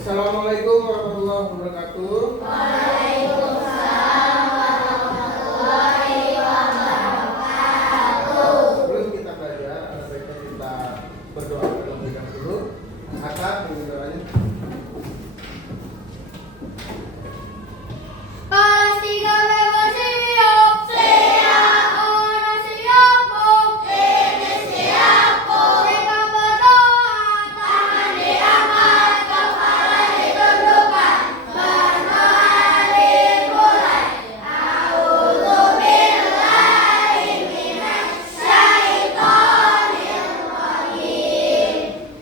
Assalamualaikum warahmatullahi wabarakatuh. Waalaikumsalam warahmatullahi wabarakatuh. Sebelum kita belajar, ada baiknya kita berdoa terlebih dahulu. Angkat doanya. Kelas 3 bebas siap. Siap. Ono siap, Bu. Ini siap, Bu. Mereka berdoa, tangan diangkat, kepala ditundukkan. Berdoa dimulai. A'udzubillahi minasyaitonir rajim.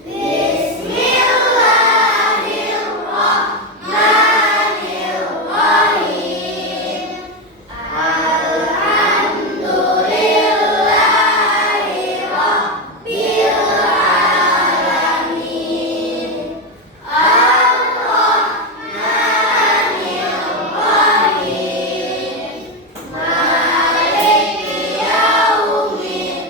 Bismillahirrahmanirrahim. Alhamdulillahi rabbil alamin. Ar-Rahmanir-Rahim. Maliki yaumiddin.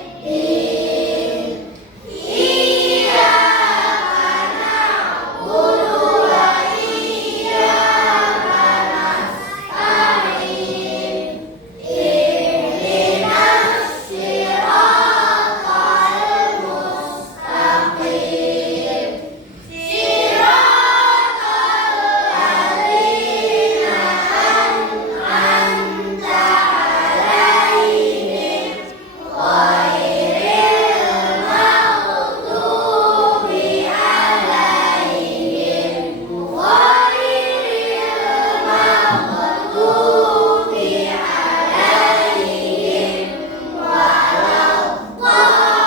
Iyyaka na'budu wa iyyaka nasta'in. Ihdinas siratal mustaqim. Siratal ladzina an'amta 'alaihim ghairil maghdubi 'alaihim waladdallin. Amin.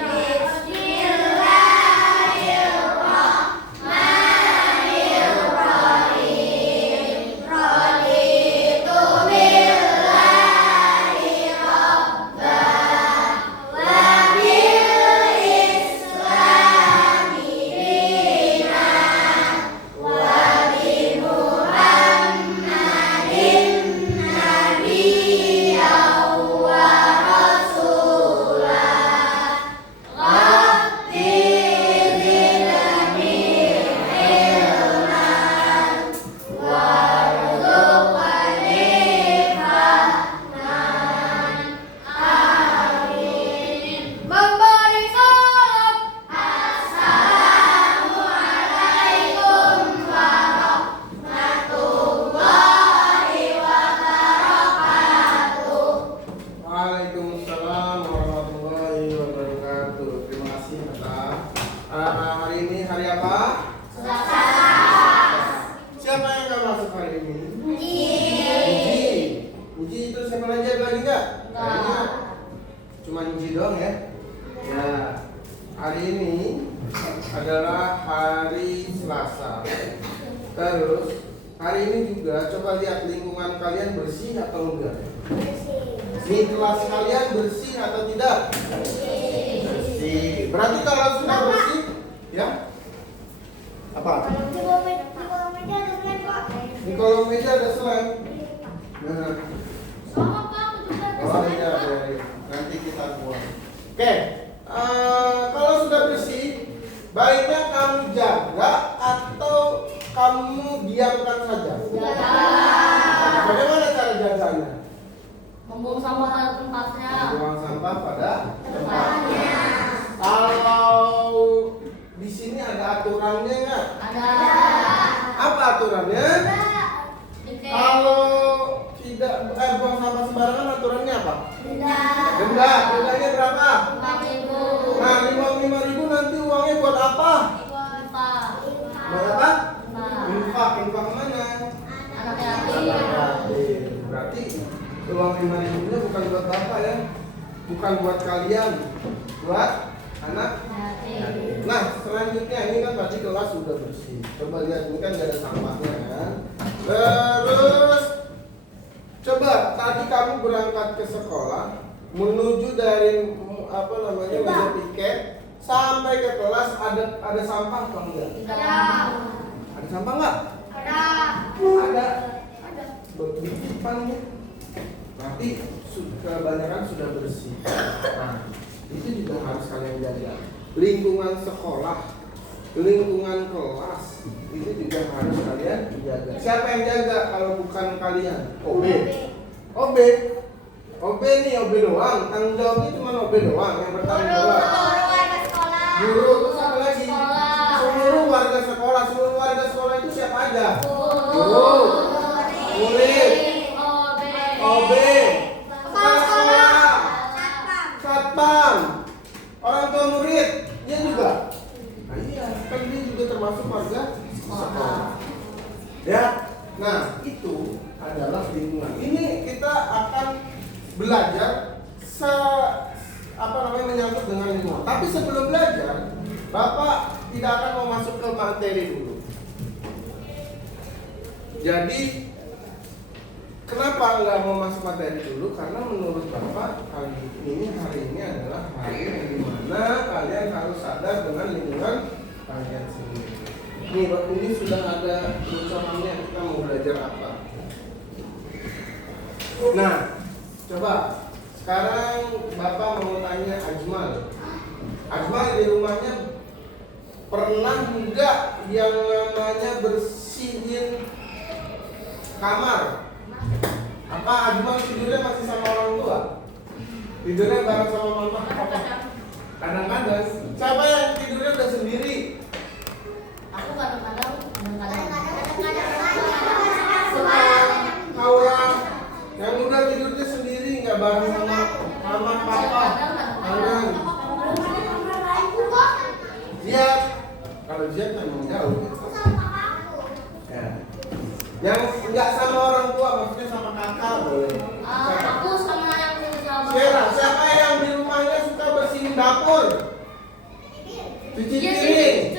Bismillahirrahmanirrahim. Raditu billahi rabbah wa bil islami dinan wa bi Muhammadin nabiyyan wa rasulah. Rabbi zidni ilman warzuqni fahman. Amin. Memberi salam. Assalamualaikum warahmatullahi wabarakatuh. Waalaikumsalam warahmatullahi wabarakatuh. Terima kasih atas. Hari ini hari apa? Siapa yang akan masuk hari ini? Uji itu saya belajar lagi nggak? Kayaknya cuma uji doang ya. Ya, hari ini adalah hari Selasa. Terus hari ini juga coba lihat lingkungan kalian bersih atau enggak? Di kelas kalian bersih atau tidak? Bersih. Berarti kalau sudah bersih, ya? Apa? Di kolom meja ada selain. Nah. Oh iya, iya. Nanti kita buang. Oke, kalau sudah bersih, baiknya kamu jaga atau kamu diamkan saja. Bagaimana cara jaganya? Membuang sampah pada tempatnya. Buang sampah pada Tempatnya. Kalau di sini ada aturannya nggak? Ada. Apa aturannya? Kalau tidak buang sampah sembarangan aturannya apa? Denda. Dendanya berapa? 4.000. Nah, 5.000 nanti uangnya buat apa? Buat apa? Infak. Infak mana? Anak Anak yatim. yatim. Berarti uang 5.000-nya bukan buat bapak ya, bukan buat kalian, buat anak. Yatim. Nah, selanjutnya ini kan tadi kelas sudah bersih. Coba lihat, ini kan gak ada sampahnya kan. Terus coba tadi kamu berangkat ke sekolah, menuju dari meja piket sampai ke kelas, ada sampah atau enggak? Ada sampah enggak? Ada. Ada. Dikit paling. Nanti kebanyakan sudah bersih. Nah, itu juga harus kalian jaga. Lingkungan sekolah, lingkungan kelas, itu juga harus kalian jaga. Siapa yang jaga kalau bukan kalian? OB. OB. OB nih, OB doang. Tanggung jawabnya cuma OB doang yang bertanggung jawab. Guru, terus apa lagi? Seluruh warga sekolah. Seluruh warga sekolah itu siapa aja? Guru, murid, OB, kepala sekolah, satpam, orang tua murid, dia juga. Nah iya, kan dia juga termasuk warga sekolah. Ya, nah itu adalah lingkungan. Ini kita akan belajar menyangkut dengan lingkungan. Tapi sebelum belajar, Bapak tidak akan mau masuk ke materi dulu. Jadi kenapa nggak mau masuk materi dulu? Karena menurut Bapak hari ini adalah hari yang dimana kalian harus sadar dengan lingkungan kalian sendiri. Nih, ini sudah ada bocorannya, kita mau belajar apa. Nah, coba sekarang Bapak mau tanya Ajmal. Ajmal di rumahnya pernah enggak yang namanya bersihin kamar? Apa Ajmal tidurnya masih sama orang tua? Tidurnya bareng sama mama? Kadang-kadang. Siapa yang tidurnya udah sendiri? Aku kadang-kadang. Kaura yang udah tidurnya sendiri nggak bareng sama mama papa. Kadang. Ziat. Kalau Ziat memang jauh. Ya. Yang nggak sama orang tua, maksudnya sama kakak boleh. Aku sama yang sama. Siapa yang di rumahnya suka bersihin dapur? Cuci piring.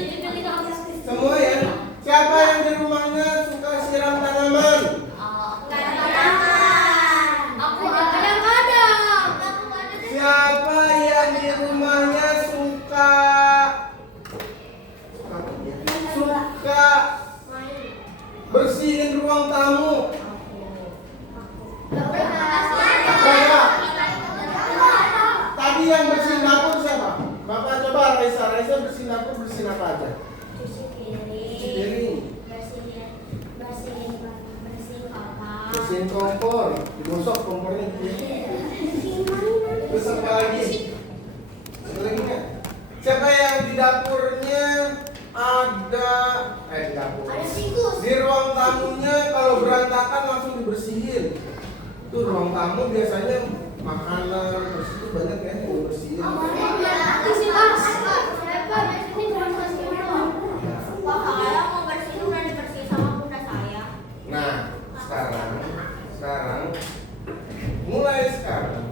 Semua ya. Siapa yang di rumahnya suka siram tanaman? Aku kadang-kadang. Siapa yang di rumahnya suka bersihin ruang tamu? Tadi yang bersihin dapur siapa? Bapak coba Raisa bersihin dapur, bersihin apa aja? Cuci Piring. Bersihin kompor, digosok kompornya. Terus apa lagi? Selingnya. Siapa yang di dapurnya ada di dapur? Di ruang tamunya kalau berantakan langsung dibersihin. Itu ruang tamu biasanya makanan terus itu banyak ya yang dibersihin. Nah, sekarang mulai sekarang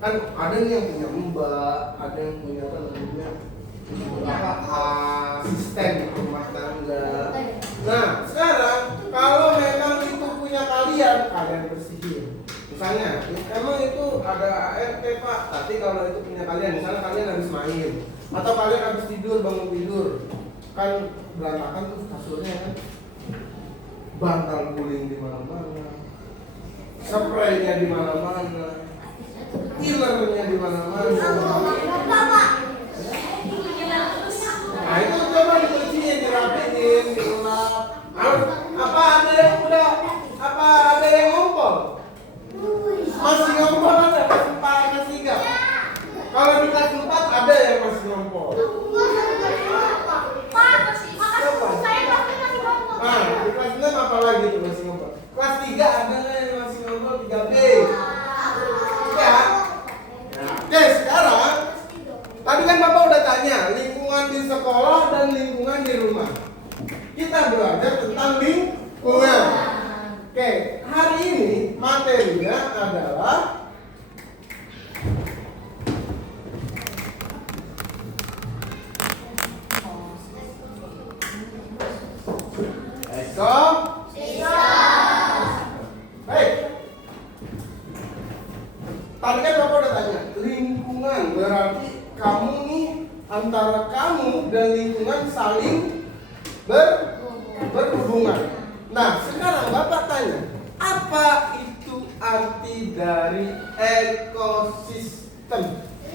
kan ada nih yang punya mbak, ada yang punya asisten rumah tangga. Nah, sekarang kalau memang itu punya kalian bersihin. Misalnya, emang itu ada ART Pak, tapi kalau itu punya kalian, misalnya kalian habis main atau kalian habis tidur, bangun tidur, kan berantakan tuh kasurnya kan, bantal guling di mana-mana, spraynya di mana-mana, killernya di mana-mana. Nah itu coba dibersihin, dirapiin, dilap. Apa ada yang ngompol? Masih ngompol ada kelas 4, kelas 3. Kalau di kelas 4 ada yang masih ngompol. Nah, di kelas 6 apa lagi tuh masih ngompol? Kelas 3 ada nggak yang masih ngompol? 3B. Ya. Oke, sekarang tadi kan Bapak udah tanya lingkungan di sekolah dan lingkungan di rumah. Kita belajar tentang lingkungan. Oke, hari ini materinya adalah baik. Tadi kan Bapak udah tanya lingkungan, berarti kamu nih antara kamu dan lingkungan saling berhubungan. Nah, sekarang Bapak tanya, apa itu arti dari ekosistem?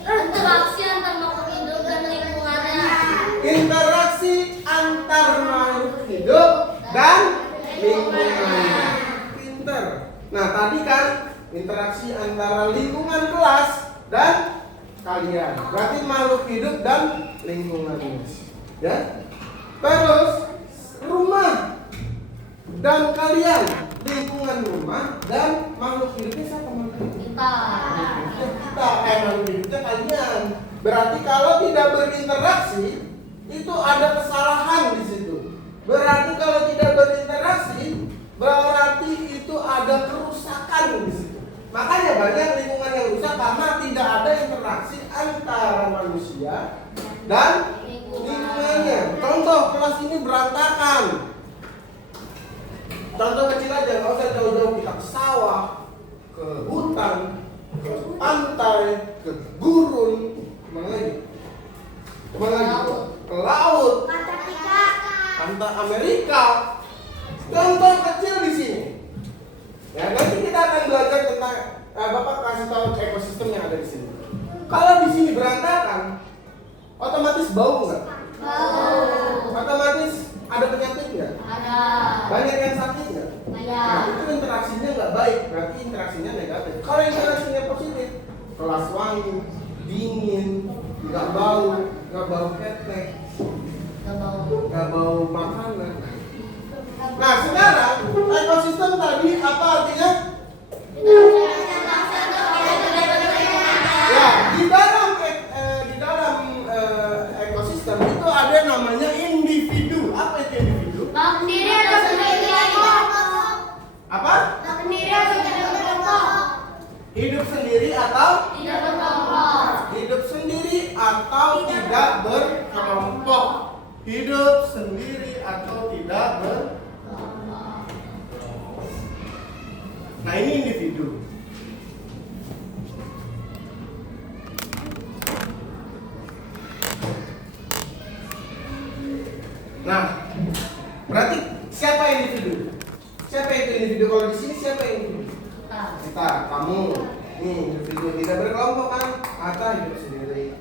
Interaksi antar makhluk hidup dan lingkungannya. Interaksi antar makhluk hidup dan lingkungannya. Pinter. Nah, tadi kan interaksi antara lingkungan kelas dan kalian. Berarti makhluk hidup dan lingkungannya. Ya. Terus rumah dan kalian, lingkungan rumah dan makhluk hidupnya siapa makhluk hidup? Kita. Kita, makhluk hidupnya kalian. Berarti kalau tidak berinteraksi itu ada kesalahan di situ. Berarti kalau tidak berinteraksi berarti itu ada kerusakan di situ. Makanya banyak lingkungan yang rusak karena tidak ada interaksi antara manusia dan lingkungannya. Contoh, kelas ini berantakan. Contoh kecil aja, nggak usah jauh-jauh, kita ke sawah, ke hutan, ke pantai, ke gurun, kemana lagi? Kemana lagi? Ke laut, pantai Amerika. Contoh kecil di sini. Ya, nanti kita akan belajar tentang Bapak kasih tahu ekosistem yang ada di sini. Kalau di sini berantakan, otomatis bau nggak? Bau. Otomatis ada penyakit nggak? Ada. Banyak yang sakit nggak? Banyak. Nah, itu interaksinya nggak baik, berarti interaksinya negatif. Kalau interaksinya positif, kelas wangi, dingin, nggak bau ketek, nggak bau makanan. Nah, sekarang ekosistem tadi apa artinya? Ya, di dalam ekosistem itu ada namanya individu. Apa itu individu? Sendiri atau sendiri? Apa? Sendiri atau tidak berkelompok? Hidup sendiri atau Tidak berkelompok. hidup sendiri atau tidak berkelompok. Hidup sendiri atau tidak berkelompok. Nah, ini individu. Nah, berarti siapa individu? Siapa itu individu? Kalau di sini siapa individu? Kita, kamu. Nih, individu tidak berkelompok kan? Atta hidup sendiri.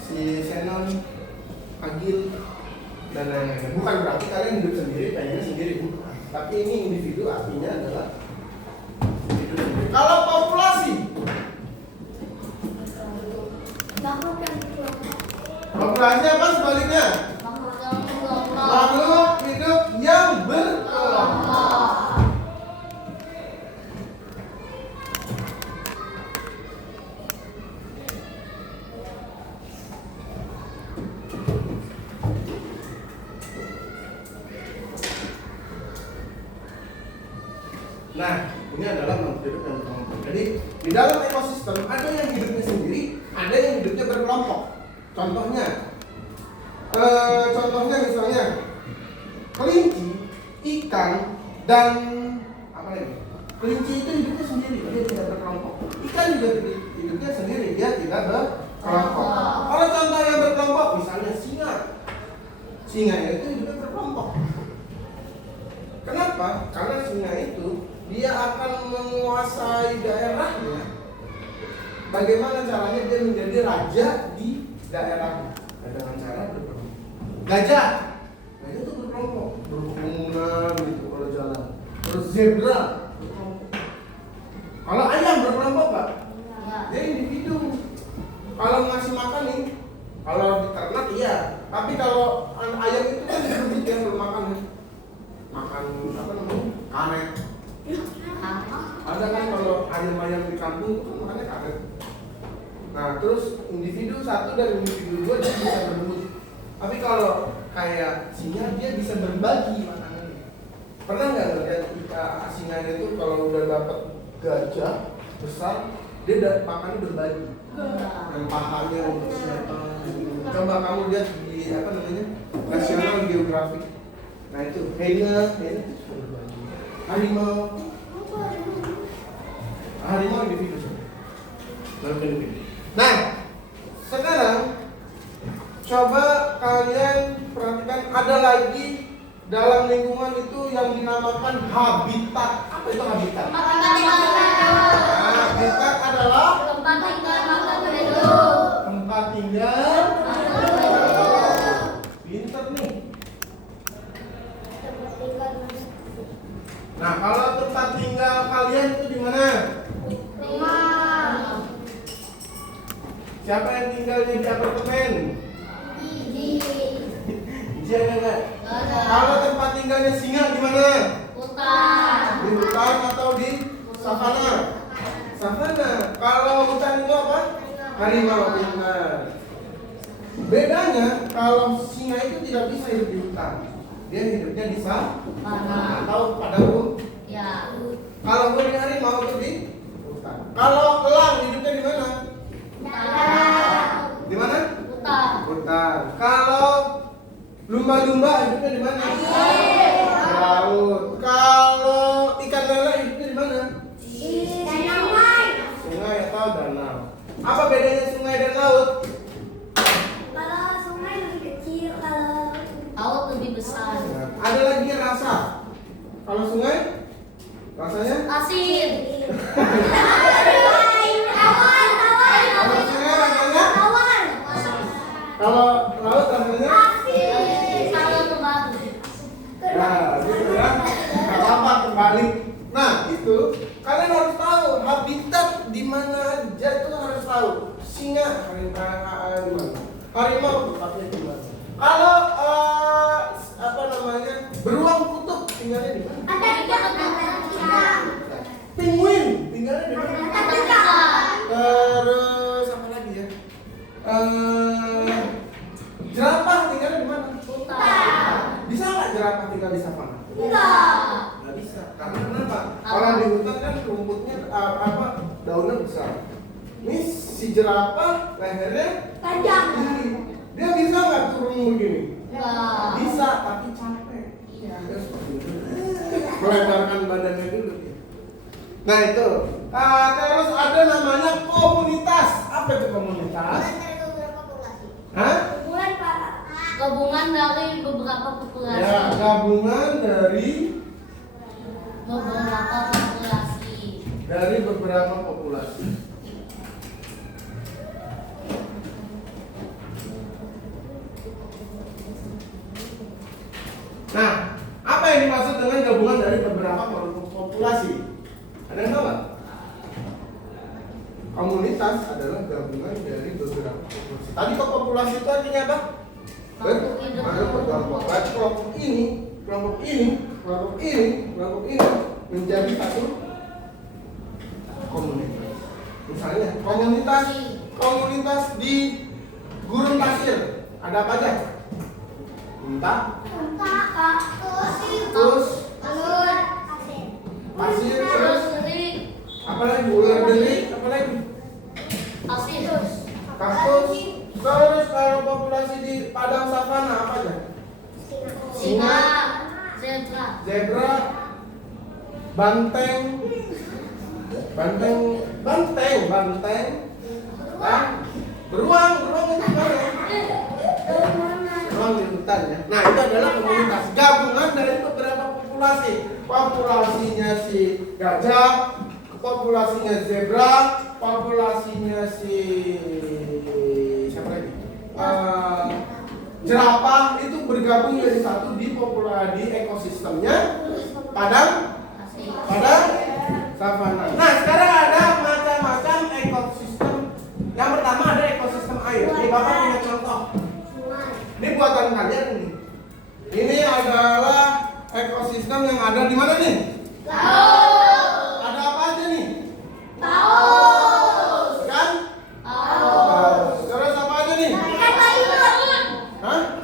Si Senon, Agil, dan lain-lain. Bukan berarti kalian hidup sendiri, pengennya sendiri, bukan. Tapi ini individu artinya adalah individu sendiri. Kalau populasi, populasi apa sebaliknya? Makhluk hidup yang berkelompok. Nah, ini adalah makhluk hidup yang berkelompok. Jadi, di dalam ekosistem ada yang hidupnya sendiri, ada yang hidupnya berkelompok. Contohnya misalnya kelinci, ikan, dan apa lagi? Kelinci itu hidupnya sendiri, dia tidak berkelompok. Ikan juga hidupnya sendiri, dia tidak berkelompok. Kalau contoh yang berkelompok, misalnya singa. Singa itu hidupnya berkelompok. Kenapa? Karena singa itu dia akan menguasai daerahnya. Bagaimana caranya dia menjadi raja di daerahnya? Dengan cara berkelompok. Gajah itu berkelompok, berkerumunan gitu kalau jalan. Terus zebra berkelompok. Kalau ayam berkelompok Pak? Dia individu. Kalau ngasih makan nih, kalau diternak iya. Tapi kalau ayam itu kan berbeda yang bermakan nih. Makan apa namanya? Karet. Ada kan kalau ayam-ayam di kampung itu makannya karet. Nah, terus individu satu dan individu dua dia bisa berebut. Tapi kalau kayak singa dia bisa berbagi makanannya. Pernah nggak lihat singa itu kalau udah dapat gajah besar dia makannya berbagi. Yang pahanya untuk siapa? Coba kamu lihat di apa namanya National Geographic. Nah itu hyena itu berbagi. Harimau individu. Nah, sekarang coba kalian perhatikan ada lagi dalam lingkungan itu yang dinamakan habitat. Apa itu habitat? Habitat Habitat adalah tempat tinggal makhluk hidup. tempat tinggal. Pinter nih. Nah, kalau tempat tinggal kalian itu di mana? Rumah. Siapa yang tinggalnya di apartemen? Iya enggak? Kalau tempat tinggalnya singa di mana? Hutan. Di hutan atau di savana? Savana. Kalau hutan itu apa? Harimau, pintar. Bedanya kalau singa itu tidak bisa hidup di hutan. Dia hidupnya di savana atau padang. Ya. Kalau kuning harimau itu di hutan. Kalau elang hidupnya di mana? Di mana? Hutan. Hutan. Kalau lumba-lumba hidupnya di mana? Laut. Kalau ikan lele hidupnya di mana? Sungai atau danau. Apa bedanya sungai dan laut? Laut lebih besar. Nah, ada lagi rasa. Kalau sungai, rasanya? Asin. Kalau sungai rasanya? Kalau laut rasanya? Kalau terbatu. Nah, gitu ya. Gak apa-apa kembali. Nah, itu kalian harus tahu habitat di mana aja itu harus tahu. Singa harimau di mana? Harimau tempatnya di mana? Kalau apa namanya? Beruang kutub tinggalnya di mana? Penguin tinggalnya di mana? Terus apa lagi ya? Jerapah tinggalnya di mana? Bisa nggak jerapah tinggal di savana? Nggak bisa. Karena kenapa? Kalau di hutan kan rumputnya daunnya besar. Ini si jerapah lehernya tinggi. Dia bisa nggak turun begini? Bisa, tapi capek. Iya. Melebarkan badannya dulu. Nah itu. Terus ada namanya komunitas. Apa itu komunitas? Hah? Gabungan dari beberapa populasi. Ya, gabungan dari beberapa populasi. Nah, apa yang dimaksud dengan gabungan dari beberapa populasi? Ada yang tahu nggak? Komunitas adalah gabungan dari beberapa populasi. Tadi kok populasi itu artinya apa? Ada kelompok. Kelompok ini, kelompok ini, kelompok ini, kelompok ini menjadi satu komunitas. Misalnya komunitas di gurun pasir ada apa aja? Unta, terus pasir, terus apa lagi? Ular delik, apa lagi? Kaktus. Terus kalau populasi di padang savana apa aja? Singa, Zebra, banteng, beruang itu mana? Beruang di hutan ya. Nah itu adalah komunitas gabungan dari beberapa populasi. Populasinya si gajah, populasinya zebra, populasinya si siapa lagi? Jerapah itu bergabung jadi satu di ekosistemnya padang savana. Nah sekarang ada macam-macam ekosistem. Yang pertama ada ekosistem air. Ini Bapak punya contoh. Ini buatan kalian nih. Ini adalah ekosistem yang ada di mana nih? Laut. Ada apa aja nih? Paus. Kan? Paus. Terus apa aja nih? Hah?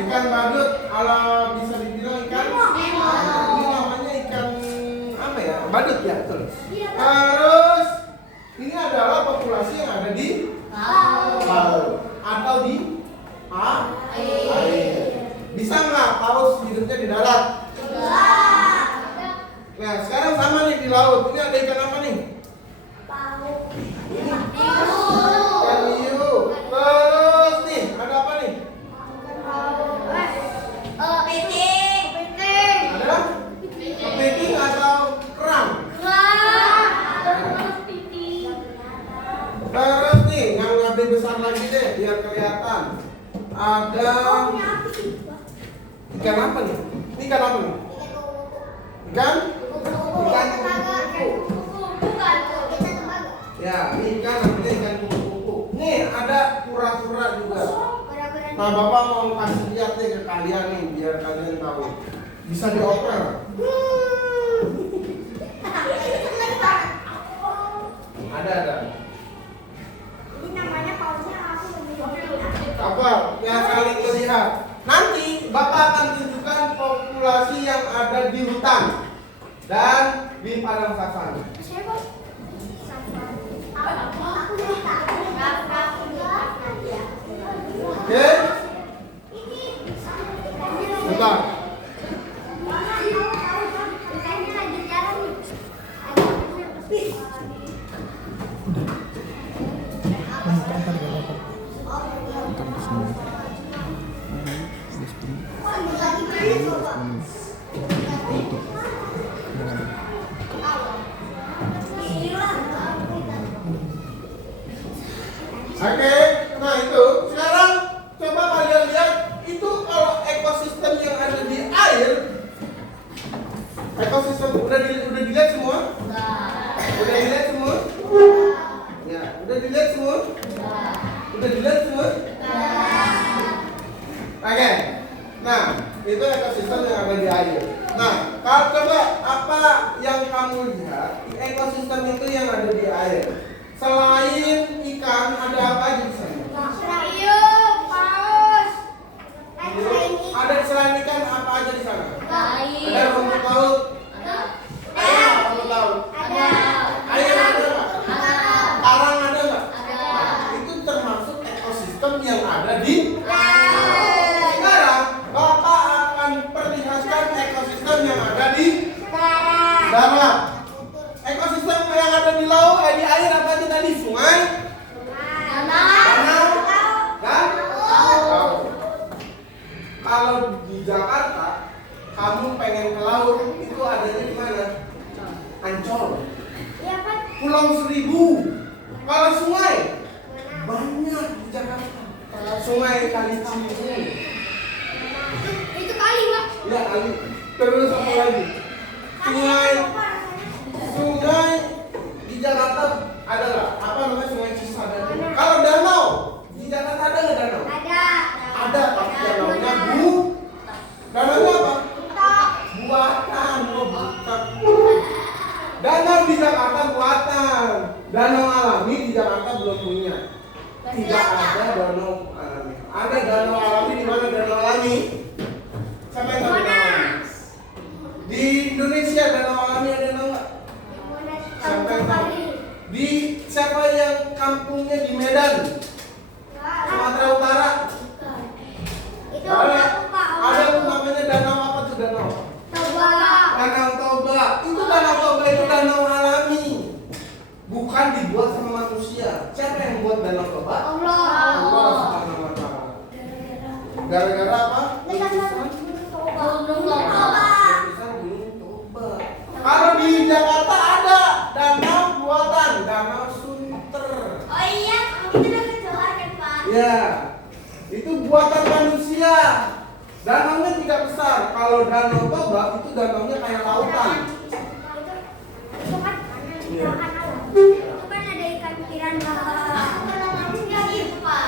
Ikan badut, ala bisa dibilang ikan? Ini namanya ikan apa ya? Badut ya, betul. Terus ini adalah populasi yang ada di laut atau di air. Bisa nggak paus hidupnya di darat? Nah sekarang sama nih di laut. Ini ada ikan apa nih? Ikan hiu. Terus nih ada apa nih? Ada kepiting atau kerang? Terus nih, yang lebih besar lagi deh, biar kelihatan. Ada ikan apa nih? Ini ikan apa nih? Ikan? Ikan kupu-kupu. Ya, ini ikan namanya ikan kupu-kupu. Nih, ada kura-kura juga. Nah, Bapak mau kasih lihat nih ke kalian nih, biar kalian tahu. Bisa dioper. Ada. Ini namanya pausnya Apa yang saling melihat? Nanti Bapak akan tunjukkan populasi yang ada di hutan dan di padang savana. Oke? Bentar. Oke, nah itu sekarang coba kalian lihat itu kalau ekosistem yang ada di air, ekosistem udah dilihat semua? Udah dilihat semua? Ya, udah dilihat semua? Udah dilihat semua? Oke, nah itu ekosistem yang ada di air. Nah, kalau coba apa yang kamu lihat ekosistem itu yang ada di air? Selain ikan, ada apa aja di sana? Ada selain ikan apa aja di sana? Ada rumput laut. Ada rumput laut. Air ada nggak? Karang ada nggak? Itu termasuk ekosistem yang ada di. Sekarang Bapak akan perlihatkan ekosistem yang ada di darat. Ekosistem yang ada di laut, di air apa aja tadi? Sungai, danau, dan laut. Kalau di Jakarta, kamu pengen ke laut, itu adanya di mana? Ancol, Pulau Seribu. Kalau sungai, banyak di Jakarta. Sungai Kali Ciliwung. Itu kali, Pak. Ya kali. Terus apa lagi? Sungai di Jakarta ada nggak? Apa namanya Sungai Cisadane? Kalau danau di Jakarta ada nggak danau? Ada, tapi danaunya danaunya apa? Buatan, bukan. Danau di Jakarta buatan. Danau alami di Jakarta belum punya. Tidak ada danau alami. Ada danau alami di mana danau alami? Siapa yang tahu danau alami? Di Indonesia danau alami ada danau nggak? Siapa yang tahu? Siapa yang kampungnya di Medan, Sumatera Utara? Ada tuh namanya danau apa tuh danau? Danau Toba. Itu danau Toba itu danau alami, bukan dibuat sama manusia. Siapa yang buat danau Toba? Allah Subhanahu wa Ta'ala. Gara-gara apa? Gunung Toba. Kalau di Jakarta ada danau buatan, danau Sunter. Oh iya, itu dekat Johar kan, Pak? Ya, itu buatan manusia. Danaunya tidak besar. Kalau danau Toba itu danaunya kayak lautan. Itu kan Iya. itu kan ada ikan piranha. Itu, Pak.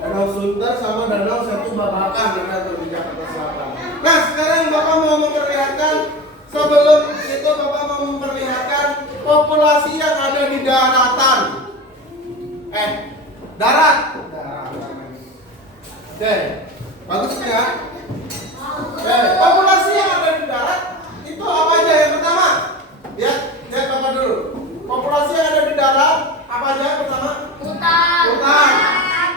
Danau Sunter sama danau Satu Babakan ada tuh di Jakarta Selatan. Nah, sekarang Bapak mau memperlihatkan, sebelum itu Bapak mau memperlihatkan populasi yang ada di daratan. Darat. Oke, bagus ya. Oke, populasi yang ada di darat itu apa aja? Yang pertama, lihat Bapak dulu. Populasi yang ada di darat apa aja? Pertama, Hutan.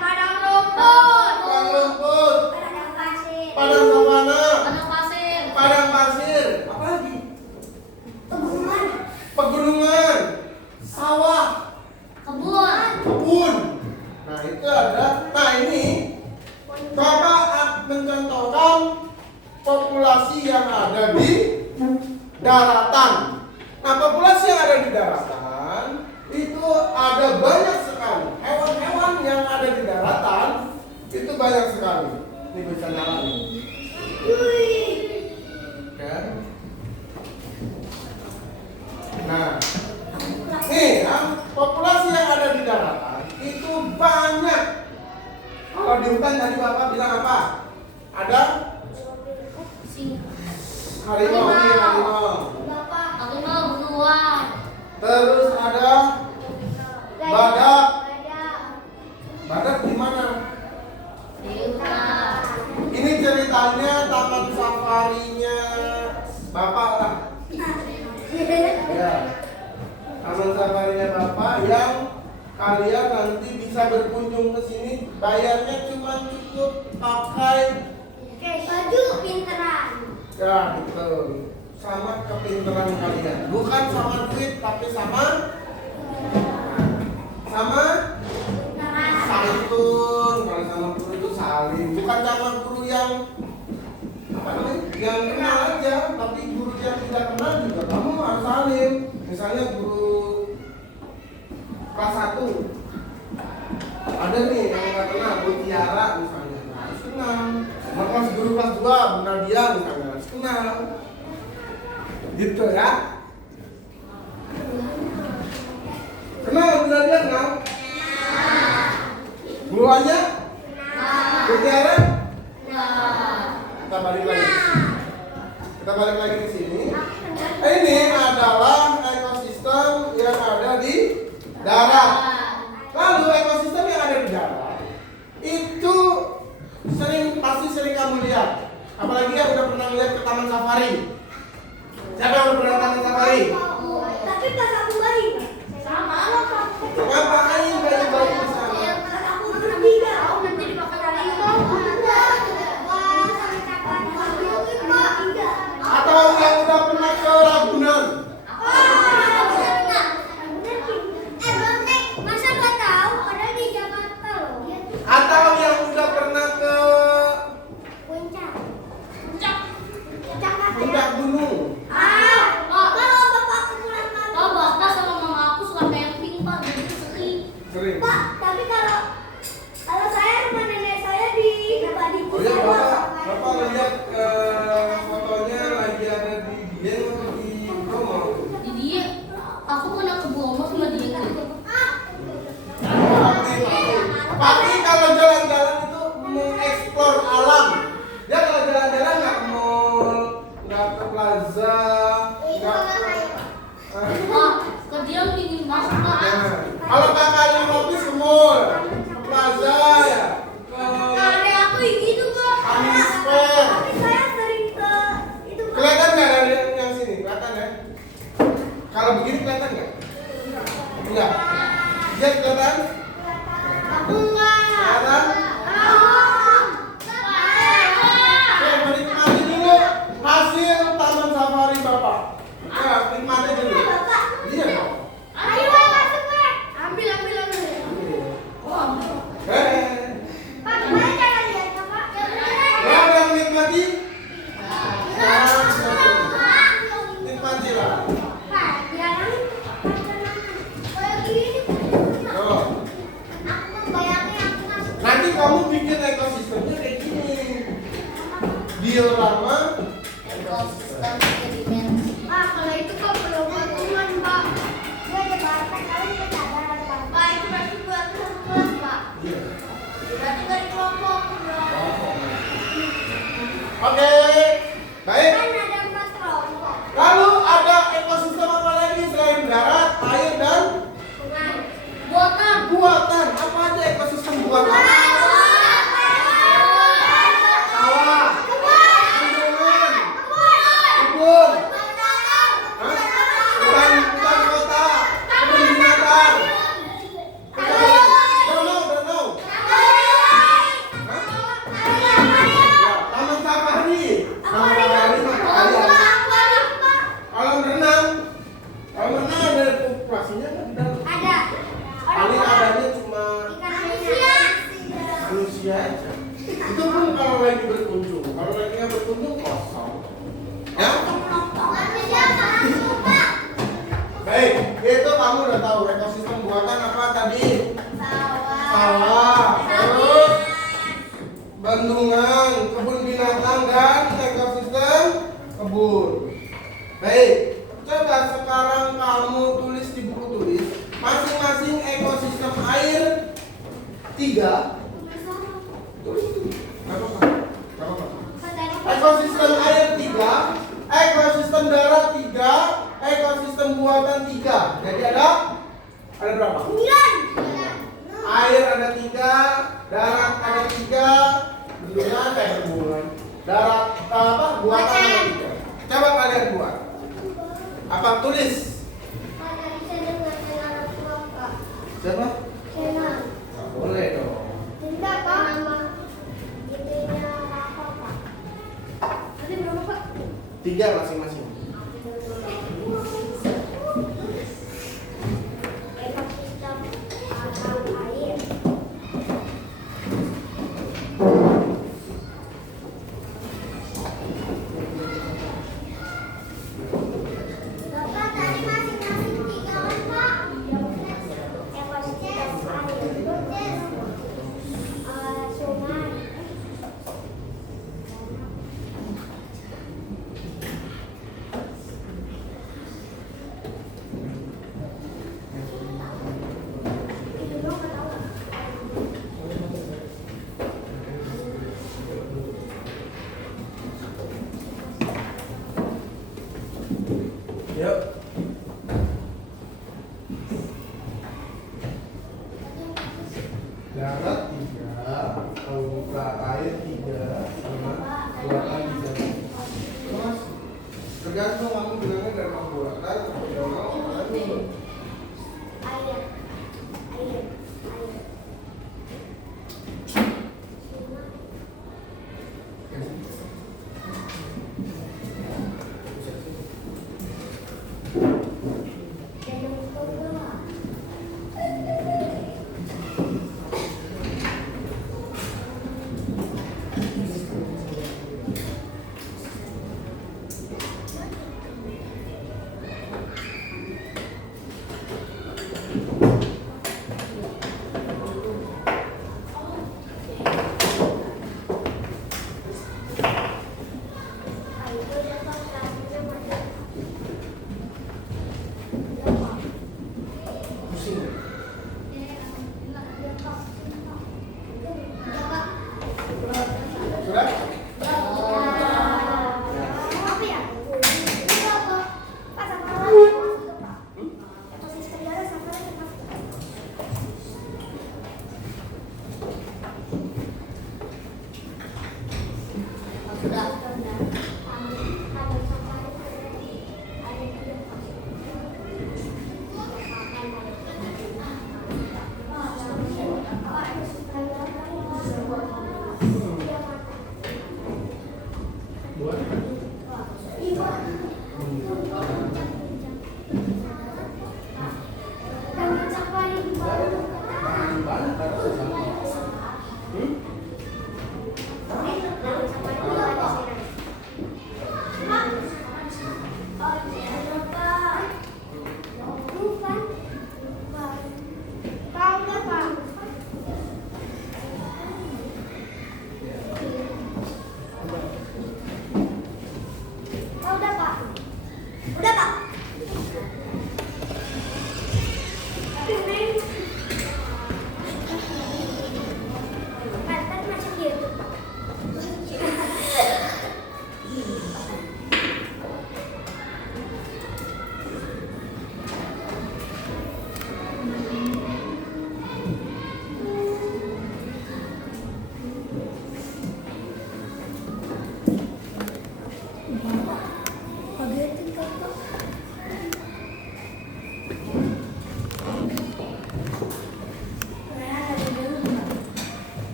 Padang rumput. padang rumput, Padang pasir. padang savana, Padang pasir. padang pasir, apa lagi? Pegunungan. Pegunungan, sawah, kebun. Nah itu ada. Nah ini Bapak mencontohkan populasi yang ada di daratan. Nah populasi yang ada di daratan itu ada banyak Ini bisa nyala nih. Kan? Nah, nih yang populasi yang ada di daratan itu banyak. Kalau di hutan tadi Bapak bilang apa? Ada harimau, nih, harimau. Aku mau beruang. Terus ada badak. Badak di mana? Di hutan. Ini ceritanya taman safarinya Bapak lah. Ya. Taman safarinya Bapak yang kalian nanti bisa berkunjung ke sini. Bayarnya cuma cukup pakai Baju pinteran. ya gitu. Sama kepintaran kalian. Bukan sama duit tapi sama santun. Kalau sama guru itu saling. Bukan sama guru yang apa namanya? Yang kenal aja, tapi guru yang tidak kenal juga kamu harus saling. Misalnya guru kelas 1 ada nih yang nggak kenal, Bu Tiara misalnya, nah, harus kenal. Sama kelas guru kelas 2, Bu Nadia misalnya, harus kenal. Gitu ya. Kenal Bu Nadia, kenal? Bu Anya? Bu Tiara? Kita balik lagi. Kita balik lagi ke sini. Ini adalah ekosistem yang ada di darat. Lalu ekosistem yang ada di darat itu pasti sering kamu lihat. Apalagi yang udah pernah lihat ke taman safari. Siapa yang udah pernah ke taman safari? Tapi pas aku bayi. Sama. Ngapain bayi-bayi di sana? Pas aku bertiga. Nanti dimakan harimau. Atau yang udah pernah ke Ragunan? Masa nggak tahu? Padahal di Jakarta loh. Atau yang udah pernah ke Puncak. puncak gunung? Kalau bapakku pulang kampung. Tahu bapak sama mama aku suka camping Pak, jadi sering. Sering. Pak, tapi kalau saya rumah nenek saya di Oh ya, Bapak lihat fotonya lagi ada di Dieng atau di Bromo? Di dia, aku pernah ke Bromo sama dia. Pasti kalau jalan-jalan itu mengeksplor alam. Dia kalau jalan-jalan nggak ke mall, nggak ke plaza, nggak ke Wah, kerja dingin banget Pak. Nah, kalau kakak yang habis ke mall, ke plaza ya, ke Ada aku gitu Pak. Panis Square. Tapi saya sering ke itu Pak. Kelihatan nggak dari yang sini? Kelihatan ya? Kalau begini kelihatan nggak? Enggak. Dia kelihatan? Aku enggak. Kelihatan? Oke, menikmati dulu hasil taman safari Bapak. Ya, nikmati dulu. Iya dong. Ayo masuk Pak. Ambil. Pak, kemarin cara lihatnya Pak. Ya, udah menikmati? Nikmatilah. Pak, jangan kayak gini. Tuh. Aku membayangkan aku masuk. Nanti kamu bikin ekosistemnya kayak gini. Diorama Ekosistem sedimentasi. Pak, kalau itu kok belum patungan Pak. Dia ada barang kalian kesadaran Pak. Pak, itu pasti buat kelas Pak. Iya. Berarti dari kelompok dong. Oke, baik. Kan ada 4 kelompok. Lalu ada ekosistem apa lagi selain darat, air, dan Sungai. Buatan. buatan? Apa aja ekosistem buatan? Sawah, bendungan, kebun, hah? hutan kota, kebun binatang, danau, hah? Ya, taman safari, mah kalian. Kolam renang ada populasinya kan di dalam. Ada. Paling adanya cuma manusia aja. Itu pun kalau lagi berkunjung. Kalau lagi nggak berkunjung kosong. Ya? Baik, itu kamu udah tahu ekosistem buatan apa tadi? Sawah, terus bendungan, 3. Tulis itu. Nggak apa-apa. Nggak apa-apa. Ekosistem air 3, ekosistem darat 3, ekosistem buatan 3. Jadi ada berapa? 9. Air ada 3, darat ada 3, bendungan, darat buatan ada 3. Coba kalian buat. Apa tulis? Ada bisa dengan anak tua, Kak. Siapa? Kenan. Nggak boleh dong. Tidak, Pak. Nama itunya apa, Pak? Nanti berapa, Pak? 3 masing-masing. Ekosistem air. Bapak tadi masing-masing 3 kan, Pak? Ekosistem air. Sungai. Yuk. Darat 3, muka air 3, sama buatan 3. Mas, tergantung kamu bilangnya dari buatan atau dari Air. Air. pusing. Sudah? Apa ya? Itu apa? Pak, sama lagi masuk ke Pak. Ekosistem darat sama lagi masuk ke Pak. Sudah. Buat. Tahan banget karena susah.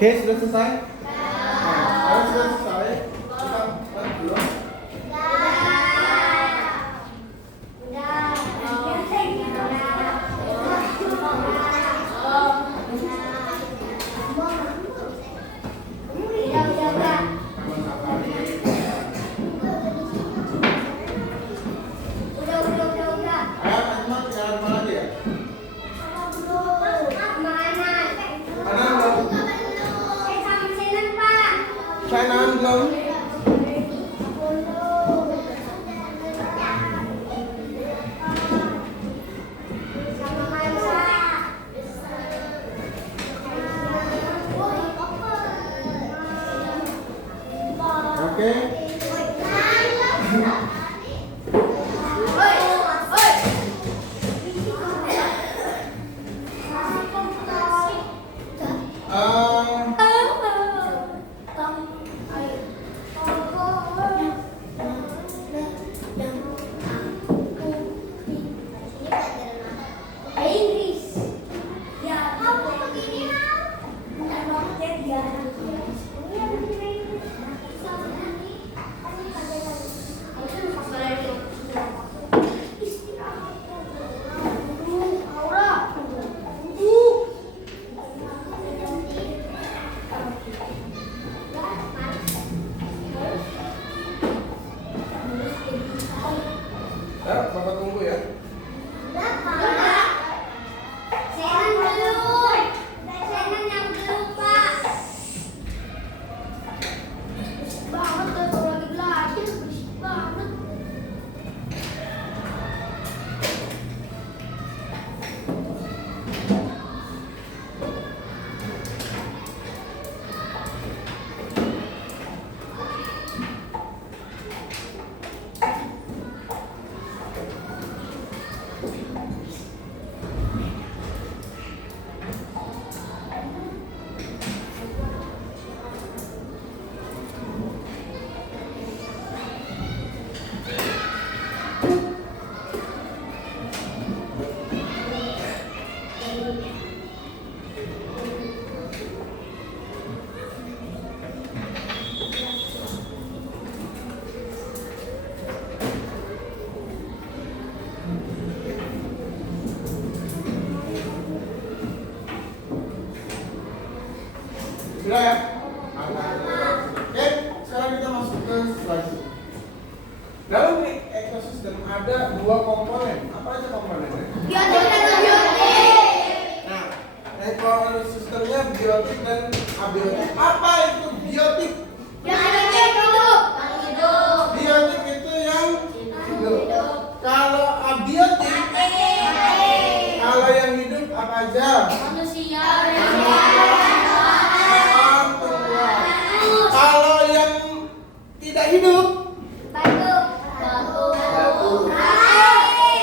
Oke, sudah selesai? Nah, sekarang sudah selesai. Kita belum. China belum. Oke. Ya, Bapak tunggu ya. Sudah ya? Oke, sekarang kita masuk ke slide. Dalam ekosistem ada dua komponen. Apa aja komponennya? Biotik dan abiotik. Nah, ekosistemnya biotik dan abiotik. Apa itu biotik? Biotik hidup. Biotik itu yang hidup. Kalau abiotik, kalau yang hidup apa aja? Manusia. Kalau yang tidak hidup, Batu.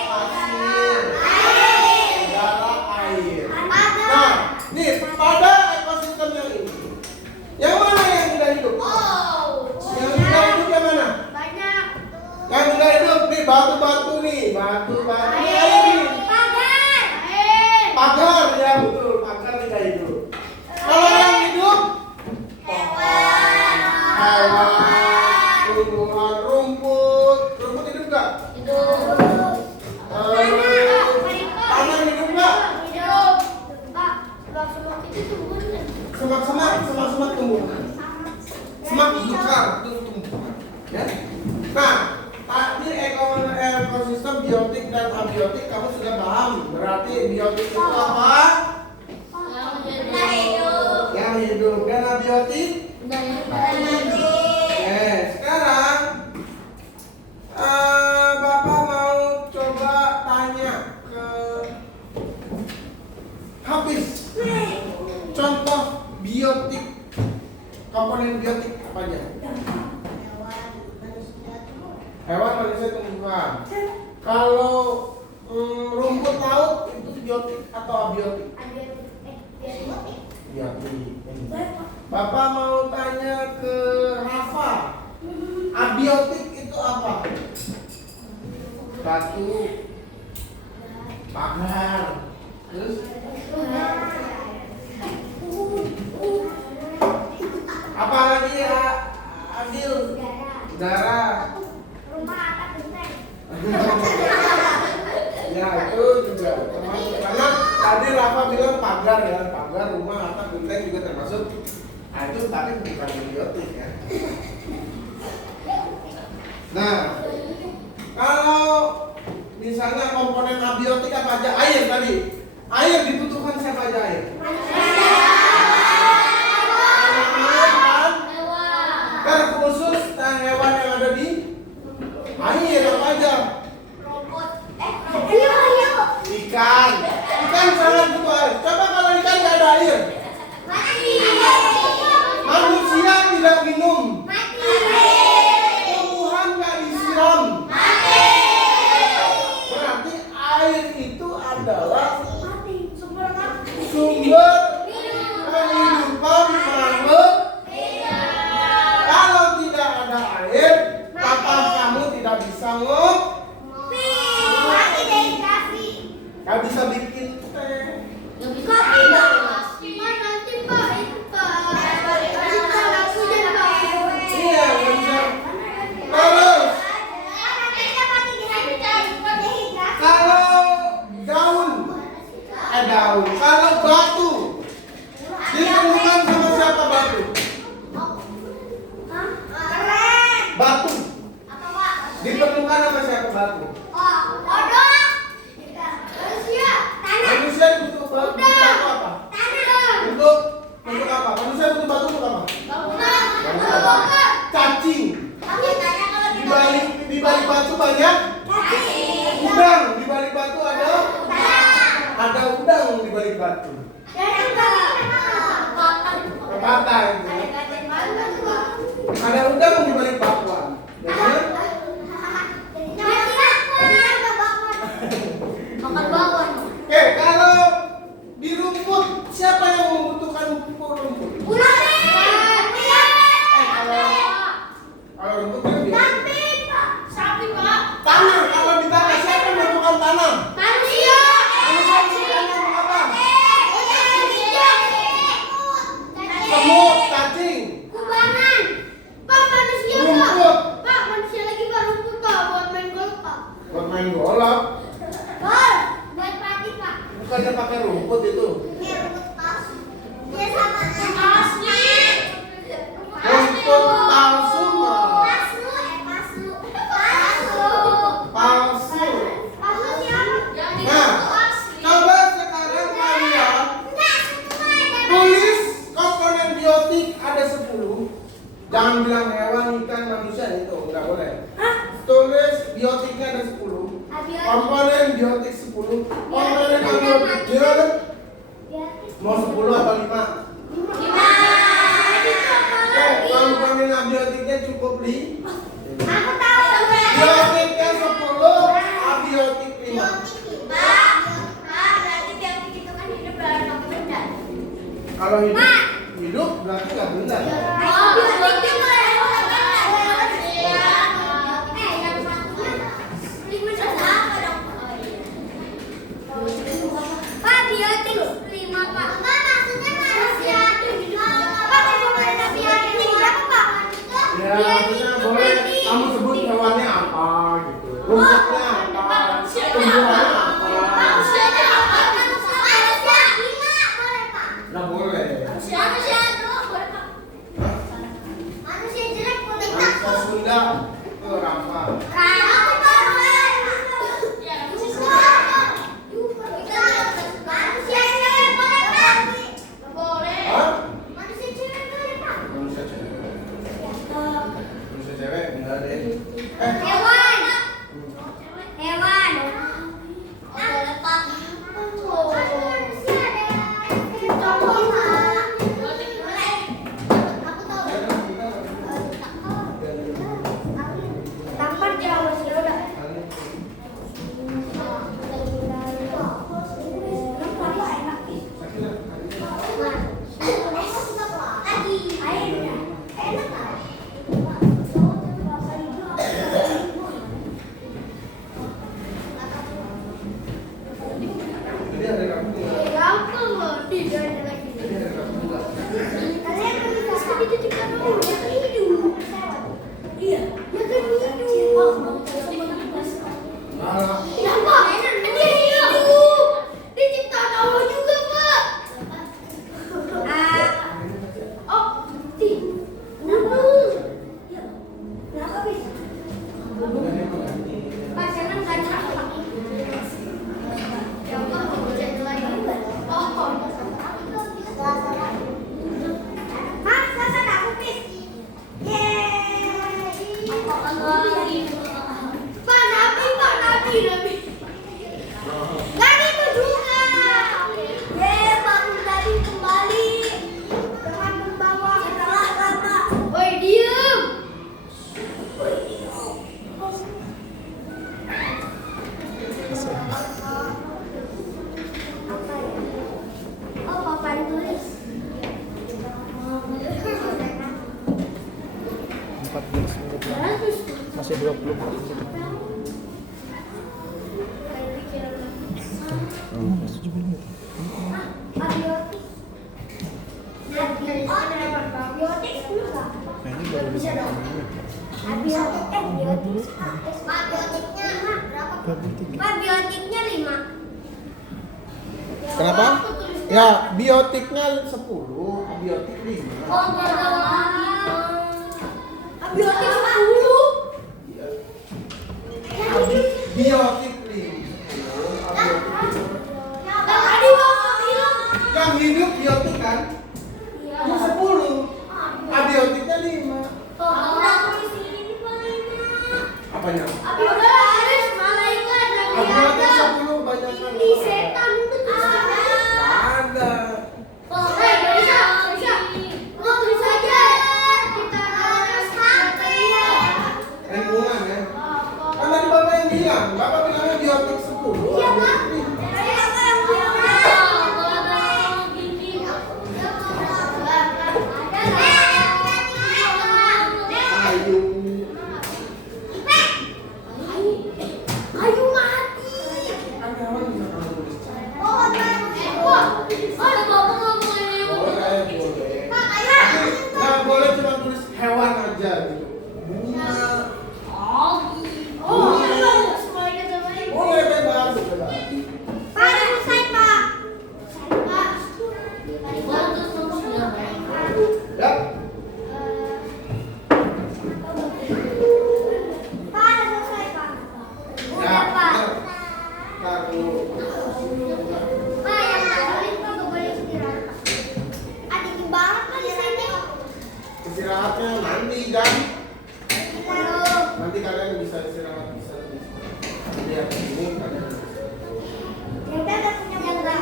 pasir, udara, air. Nah, nih pada ekosistem yang ini, yang mana yang tidak hidup? Yang tidak hidup yang mana? Yang tidak hidup nih batu-batu nih, batu-batu air nih. Pagar ya betul, pagar tidak hidup. Kalau yang hidup, hewan, tumbuhan, rumput hidup nggak? Tanah hidup nggak? Semak tumbuhan. Semak belukar itu tumbuhan. Ya. Nah, tadi ekosistem biotik dan abiotik kamu sudah paham. Berarti biotik itu apa? Yang hidup. Dan abiotik? Sekarang Bapak mau coba tanya ke Hafiz. Contoh biotik, komponen biotik apa aja? Hewan, manusia, tumbuhan. Kalau rumput laut itu biotik atau abiotik? Biotik. Bapak mau tanya ke Rafa. Abiotik itu apa? Batu, pagar, terus Apalagi ya, Adil? Udara. Rumah atap genteng. Ya itu juga termasuk. Karena tadi Rafa bilang pagar ya, pagar, rumah, atap, genteng juga termasuk. Nah itu tapi bukan abiotik ya. Nah, kalau misalnya komponen abiotik apa aja? Air tadi. Air dibutuhkan siapa aja air? Terkhusus hewan yang ada di air apa aja? Ikan. Ikan sangat butuh air. Coba kalau ikan nggak ada air. Manusia tidak minum. Tumbuhan nggak disiram. Berarti air itu adalah sumber kehidupan makhluk. Kalau tidak ada air, apakah kamu tidak bisa nggak bisa bikin teh? Iya, benar. Terus kalau daun, kalau batu ditemukan sama siapa batu? Batu ditemukan sama siapa batu? Manusia butuh batu apa? Untuk apa? Manusia butuh batu untuk apa? Cacing. Di balik batu banyak udang. Di balik batu ada udang di balik batu. Patah itu. Ada udang di balik batuan. Makan bawang. Oke, kalau di rumput siapa yang membutuhkan rumput? Kalau rumput kan biasa. Tanah, kalau di tanah siapa yang membutuhkan tanah? Manusia membutuhkan apa? Semut, cacing. Rumput. Buat main golf. Bukannya pakai rumput itu. Rumput palsu mah. Palsu. Nah, coba sekarang kalian tulis komponen biotik ada 10. Jangan bilang hewan, ikan, manusia itu nggak boleh. Tulis biotiknya ada 10. Komponen biotik 10. Komponen abiotiknya mau 10 atau 5? Komponen abiotiknya cukup 5. Biotiknya 10, abiotik 5. Kalau hidup berarti nggak benar. Ya, maksudnya boleh kamu sebut hewannya apa gitu. Rumputnya apa? Tumbuhannya apa? Nggak boleh. Manusia Sunda itu Rafa. Manusia cewek enggak deh. Kalian Masih 24 menit. Masih 7 menit. Kayaknya baru bisa dong. Biotiknya 5. Kenapa? Ya, biotiknya 10, abiotik 5. Oh, enggak ada lagi. Biotik 10. Biotik 5. Tadi bapak bilang Yang hidup biotik kan? Yang 10. Abiotiknya 5. Apanya? Abiotik malaikat dan Abiotik 10 banyak kan? ini setan itu Ada. tulis aja kita harus katanya. Lingkungan ya. Kan tadi Bapak yang bilang, Bapak bilangnya biotik 10. Iya, Pak. abiotik 5. Ayo. Ayo mati. Kan hewan bisa kamu tulis. Ada bapak ngomong ini. Boleh. Nggak boleh cuma tulis hewan aja gitu. Bunga. Boleh bebas. Pak, selesai, Pak. Ya. Pak, selesai, Pak. Ya. Udah, Pak. Ntar dulu. Pak, yang tadi Pak nggak boleh istirahat. Adik banget Pak di sini. Istirahatnya nanti kan. Aduh. Nanti kalian bisa istirahat bisa. Lihat ini kalian. Yang ada punya bola.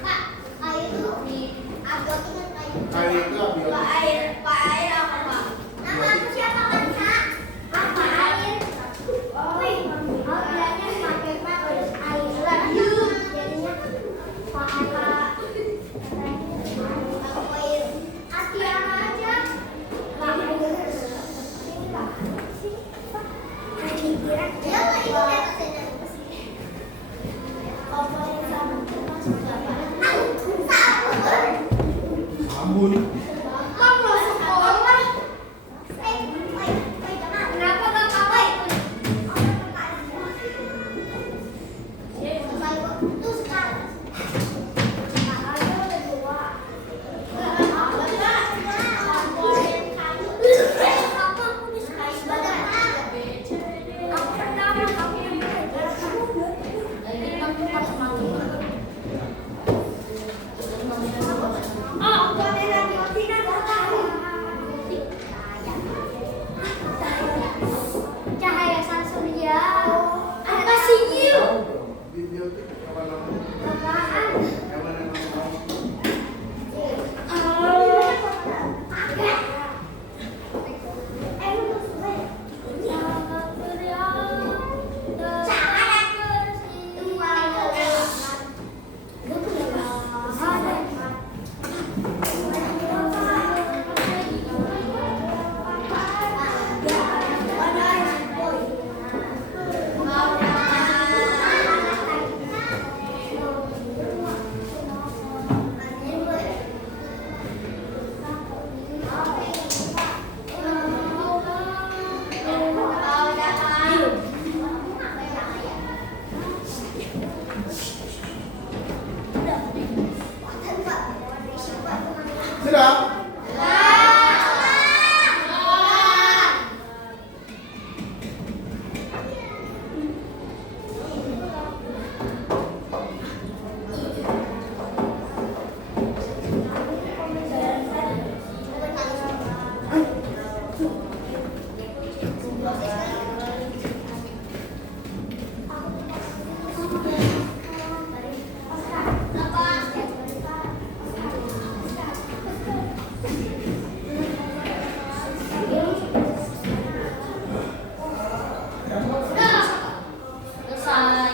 Pak, air itu abiotik kan kayu. Kayu itu abiotik. Pak air apa Pak? Nama aku siapa kan Kak? Apa air? Wih, bilangnya pakai Pak terus air lagi. Jadinya Pak apa? Aku air. Atiara aja. Pak air. Sini Pak. Sini Pak. Air kira. Ya Pak itu kayak kesini. Apa yang sama? Sabun. Kamu langsung sekolah. Kenapa gak kawai? Itu sekarang. Sudah? Selesai.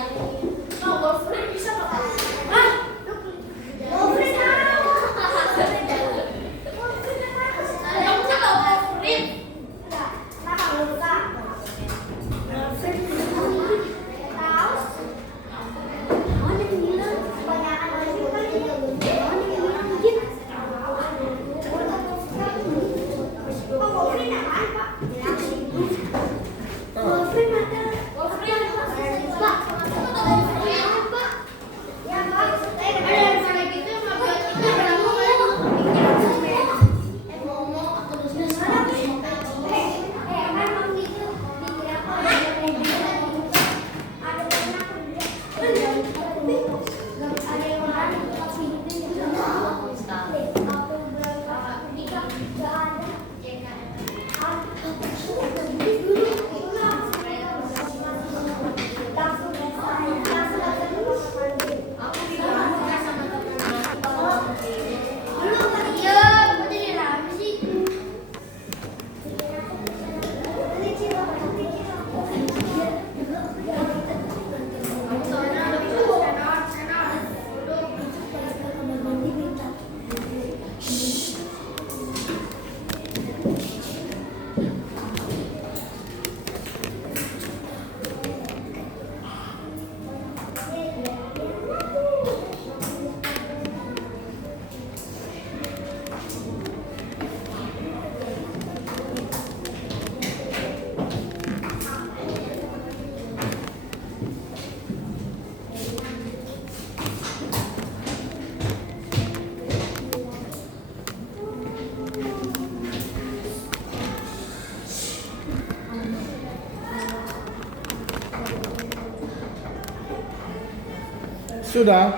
Sudah?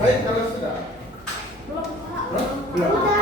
Baik, kalau sudah. Belum.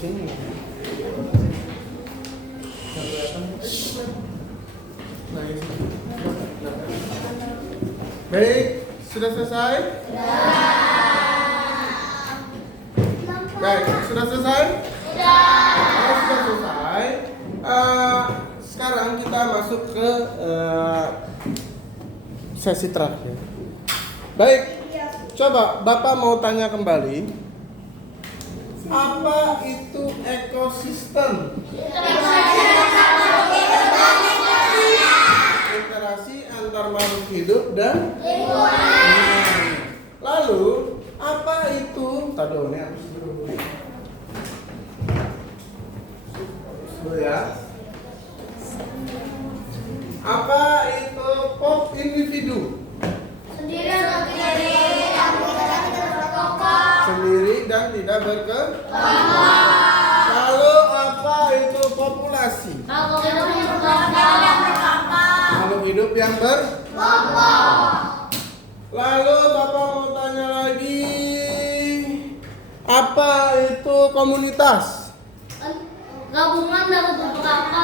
Sini. Nah, ini. Baik, sudah selesai? Baik, sudah selesai? Kalau sudah selesai, sekarang kita masuk ke sesi terakhir. Baik, coba Bapak mau tanya kembali. Apa itu ekosistem? Interaksi antar makhluk hidup dan lingkungan. Lalu, apa itu? Tadi harus dulu ya. Apa itu pop individu? Sendiri dan tidak berkelompok. Lalu apa itu populasi? Makhluk hidup yang berkelompok. Lalu Bapak mau tanya lagi, apa itu komunitas? Gabungan dari beberapa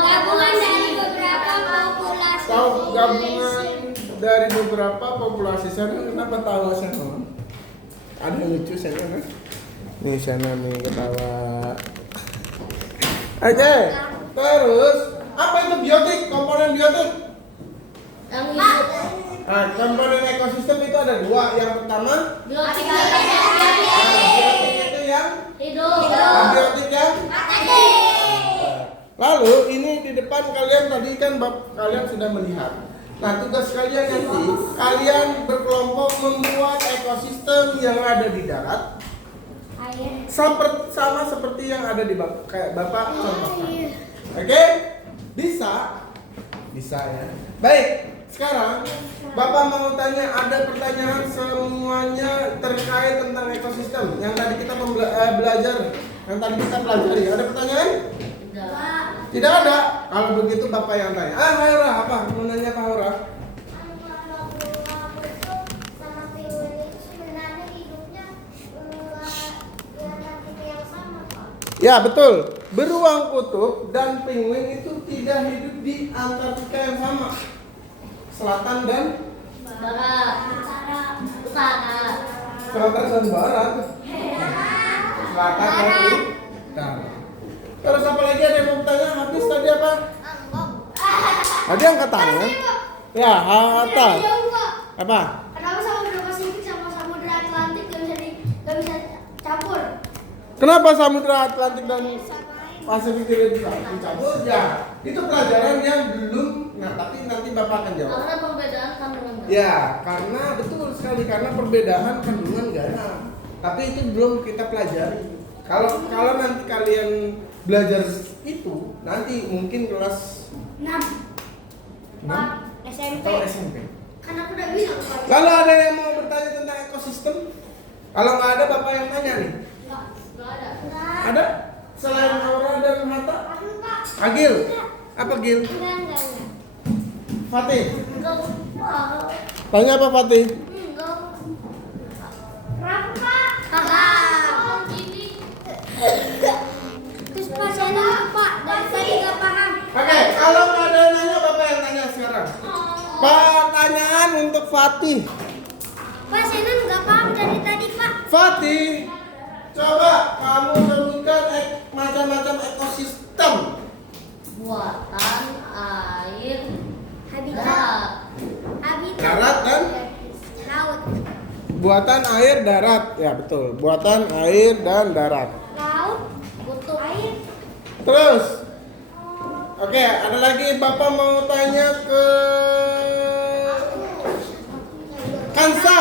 populasi. Tahu gabungan dari beberapa populasi. Saya kenapa tahu saya? Ada yang lucu saya kan? Nih sana nih ketawa. Oke, terus apa itu biotik? Komponen biotik? Yang hidup. Nah, komponen ekosistem itu ada dua. Yang pertama, Biotik biotik itu yang hidup. abiotik yang. Lalu ini di depan kalian tadi kan kalian sudah melihat. Nah, tugas kalian nanti kalian berkelompok membuat ekosistem yang ada di darat sama seperti yang ada di kayak Bapak contohkan. Oke? Bisa? Bisa ya. Baik, sekarang Bapak mau tanya, ada pertanyaan semuanya terkait tentang ekosistem yang tadi kita belajar, yang tadi kita pelajari. Ada pertanyaan? Tidak ada. Kalau begitu Bapak yang tanya. Haura, apa? Mau nanya ke Haura? Ya betul. Beruang kutub dan penguin itu tidak hidup di Antartika yang sama. Selatan dan Utara. selatan dan barat. Selatan dan utara. Terus apa lagi, ada yang mau bertanya? Habis tadi apa? Ada yang angkat tangan? Ya, Hatta. Apa? Kenapa Samudra Pasifik sama Samudra Atlantik gak bisa campur? Kenapa Samudra Atlantik dan Pasifik tidak bisa dicampur? Ya, itu pelajaran yang belum. Nah, tapi nanti Bapak akan jawab. Karena perbedaan kandungan garam. Ya, karena betul sekali, karena perbedaan kandungan garam. Tapi itu belum kita pelajari. Kalau nanti kalian belajar itu, nanti mungkin kelas 6 SMP. atau SMP. Kan aku udah bilang Pak. Lalu ada yang mau bertanya tentang ekosistem? Kalau nggak ada, Bapak yang tanya nih. Nggak ada. Ada? Selain Aura dan Hatta? Aku Pak. Agil? Apa Gil? Enggak. Fatih? Enggak. Tanya apa Fatih? Enggak. Kenapa Pak? Kakak. Gini. Terus Pak saya nanya Pak, dari tadi nggak paham. Oke, kalau nggak ada yang nanya, Bapak yang tanya sekarang. Pertanyaan untuk Fatih. Pak saya nggak paham dari tadi Pak. Fatih, coba kamu sebutkan macam-macam ekosistem. Buatan, air, Habitat. darat. Habitat. Darat dan laut. Buatan air darat. Ya betul. Buatan air dan darat. Laut. Butuh. Air. Terus. Oke, ada lagi Bapak mau tanya ke Kansa.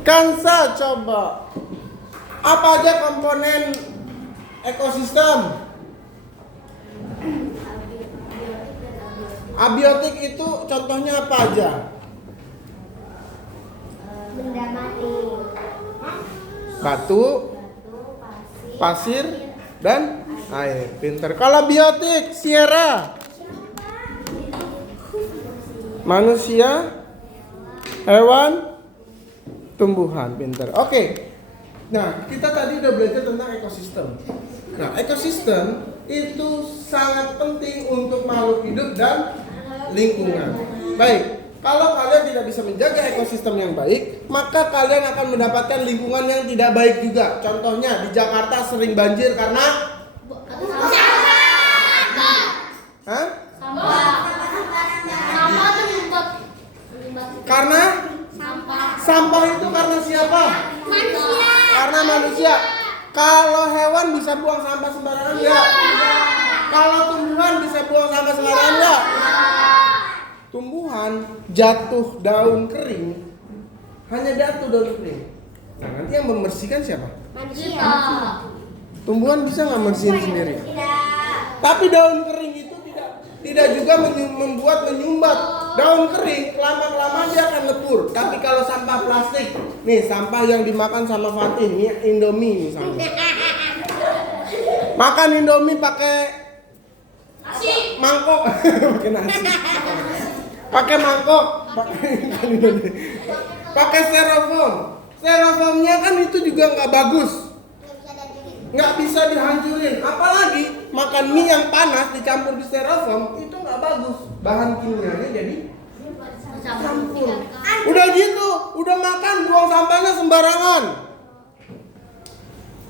Kansa coba. Apa aja komponen ekosistem? Abiotik itu contohnya apa aja? Benda mati. Batu, pasir, dan air. Pinter. Kalau biotik, Sierra. Manusia, hewan, tumbuhan. Pinter. Oke. Nah, kita tadi udah belajar tentang ekosistem. Nah, ekosistem itu sangat penting untuk makhluk hidup dan lingkungan. Baik, kalau kalian tidak bisa menjaga ekosistem yang baik, maka kalian akan mendapatkan lingkungan yang tidak baik juga. Contohnya di Jakarta sering banjir karena Hah? Sampah tuh nyumbat. Karena sampah itu karena siapa? Manusia. Karena manusia. Kalau hewan bisa buang sampah sembarangan enggak? Kalau tumbuhan bisa buang sampah sembarangan enggak? Tumbuhan jatuh daun kering, hanya jatuh daun kering. Nah, nanti yang membersihkan siapa? Manusia. Tumbuhan bisa nggak bersihin sendiri? Tidak. Tapi daun kering itu tidak juga membuat menyumbat. Daun kering lama-kelamaan dia akan lebur. Tapi kalau sampah plastik, nih sampah yang dimakan sama Fatih, ini Indomie misalnya. Makan Indomie pakai mangkok, pakai nasi. Pakai mangkok, pakai styrofoam. Styrofoamnya kan itu juga nggak bagus. Nggak bisa dihancurin, apalagi makan mie yang panas dicampur di styrofoam itu nggak bagus, bahan kimianya jadi campur. Udah gitu, udah makan buang sampahnya sembarangan,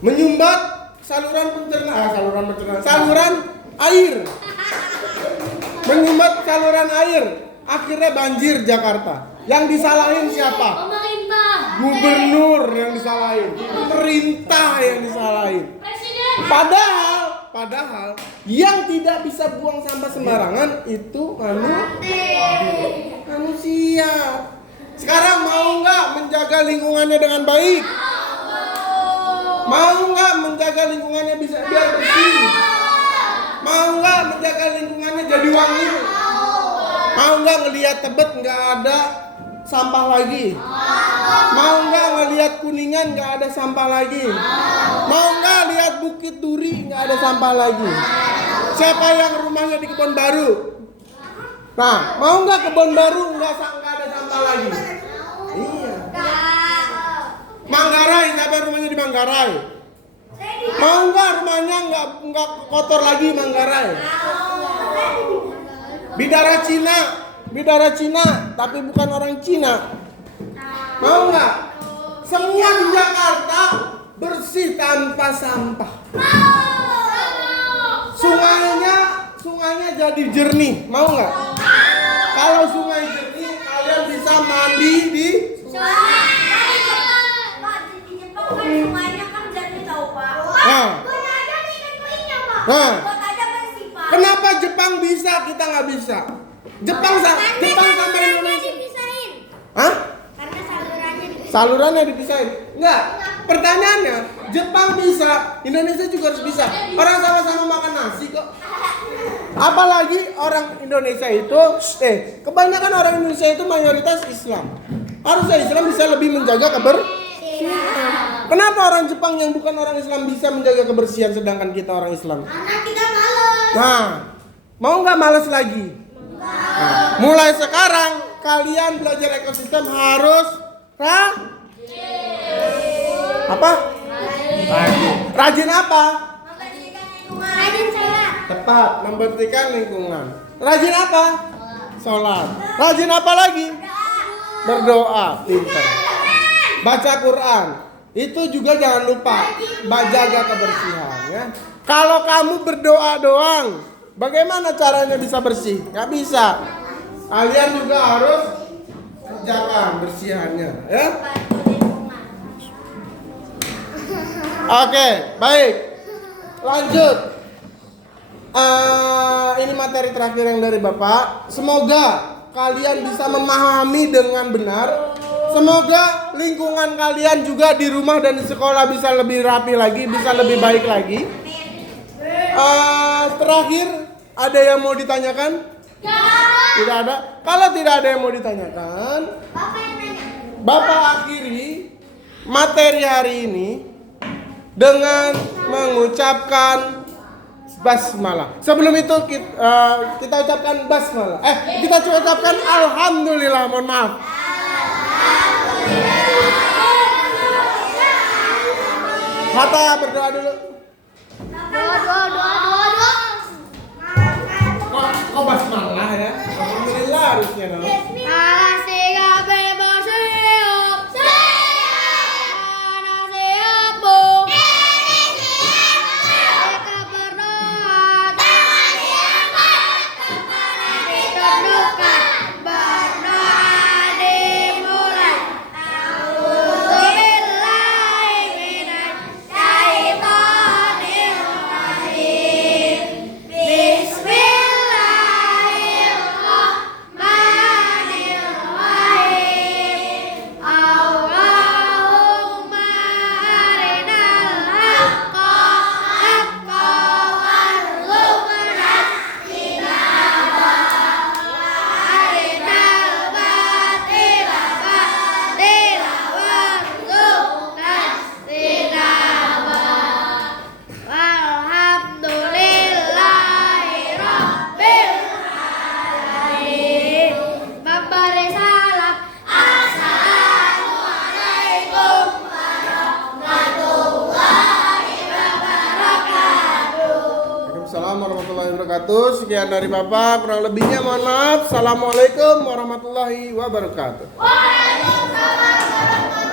menyumbat saluran air, menyumbat saluran air, akhirnya banjir Jakarta. Yang disalahin siapa? Pemerintah. Gubernur yang disalahin, pemerintah yang disalahin. Presiden. Padahal yang tidak bisa buang sampah sembarangan itu manusia. Sekarang mau nggak menjaga lingkungannya dengan baik? Mau nggak menjaga lingkungannya bisa biar bersih? Mau nggak menjaga lingkungannya jadi wangi? Mau nggak ngelihat Tebet nggak ada sampah lagi? Mau nggak ngelihat Kuningan nggak ada sampah lagi? Mau nggak lihat Bukit Duri nggak ada sampah lagi? Siapa yang rumahnya di Kebon Baru? Nah, mau nggak Kebon Baru nggak ada sampah lagi? Iya. Manggarai, siapa rumahnya di Manggarai? Mau nggak rumahnya nggak kotor lagi Manggarai? Bidara Cina, tapi bukan orang Cina. Mau nggak? Semua di Jakarta bersih tanpa sampah. Sungainya jadi jernih. Mau nggak? Kalau sungai jernih, kalian bisa mandi di Sungainya kan jernih tahu Pak. Nah. Nah. Buat aja bersih Pak. Kenapa Jepang bisa, kita nggak bisa? Jepang sama Indonesia. Dipisahin. Hah? Karena salurannya dipisahin. Salurannya dipisahin? Enggak. Pertanyaannya, Jepang bisa, Indonesia juga harus bisa. Orang sama-sama makan nasi kok. Apalagi orang Indonesia itu, kebanyakan orang Indonesia itu mayoritas Islam. Harusnya Islam bisa lebih menjaga kebersihan. Kenapa orang Jepang yang bukan orang Islam bisa menjaga kebersihan sedangkan kita orang Islam? Karena kita males. Nah, mau nggak males lagi? Nah, mulai sekarang kalian belajar ekosistem harus apa? Rajin apa? Rajin sholat. Tepat, membersihkan lingkungan. Rajin apa? Sholat. Rajin apa lagi? Berdoa. Pintar. Baca Quran. Itu juga jangan lupa jaga kebersihan ya. Kalau kamu berdoa doang, bagaimana caranya bisa bersih? Nggak bisa. Kalian juga harus kerjakan bersihannya, ya. Oke, baik. Lanjut. Ini materi terakhir yang dari Bapak. Semoga kalian bisa memahami dengan benar. Semoga lingkungan kalian juga di rumah dan di sekolah bisa lebih rapi lagi, bisa lebih baik lagi. Terakhir, ada yang mau ditanyakan? Tidak ada. Kalau tidak ada yang mau ditanyakan, Bapak akhiri materi hari ini dengan mengucapkan basmalah. Sebelum itu kita ucapkan basmalah. Kita ucapkan alhamdulillah. Mohon maaf. Hatta berdoa dulu. Kok basmalah ya? Alhamdulillah harusnya dong. Sekian dari Bapak, kurang lebihnya mohon maaf. Assalamualaikum warahmatullahi wabarakatuh. Waalaikumsalam warahmatullahi wabarakatuh.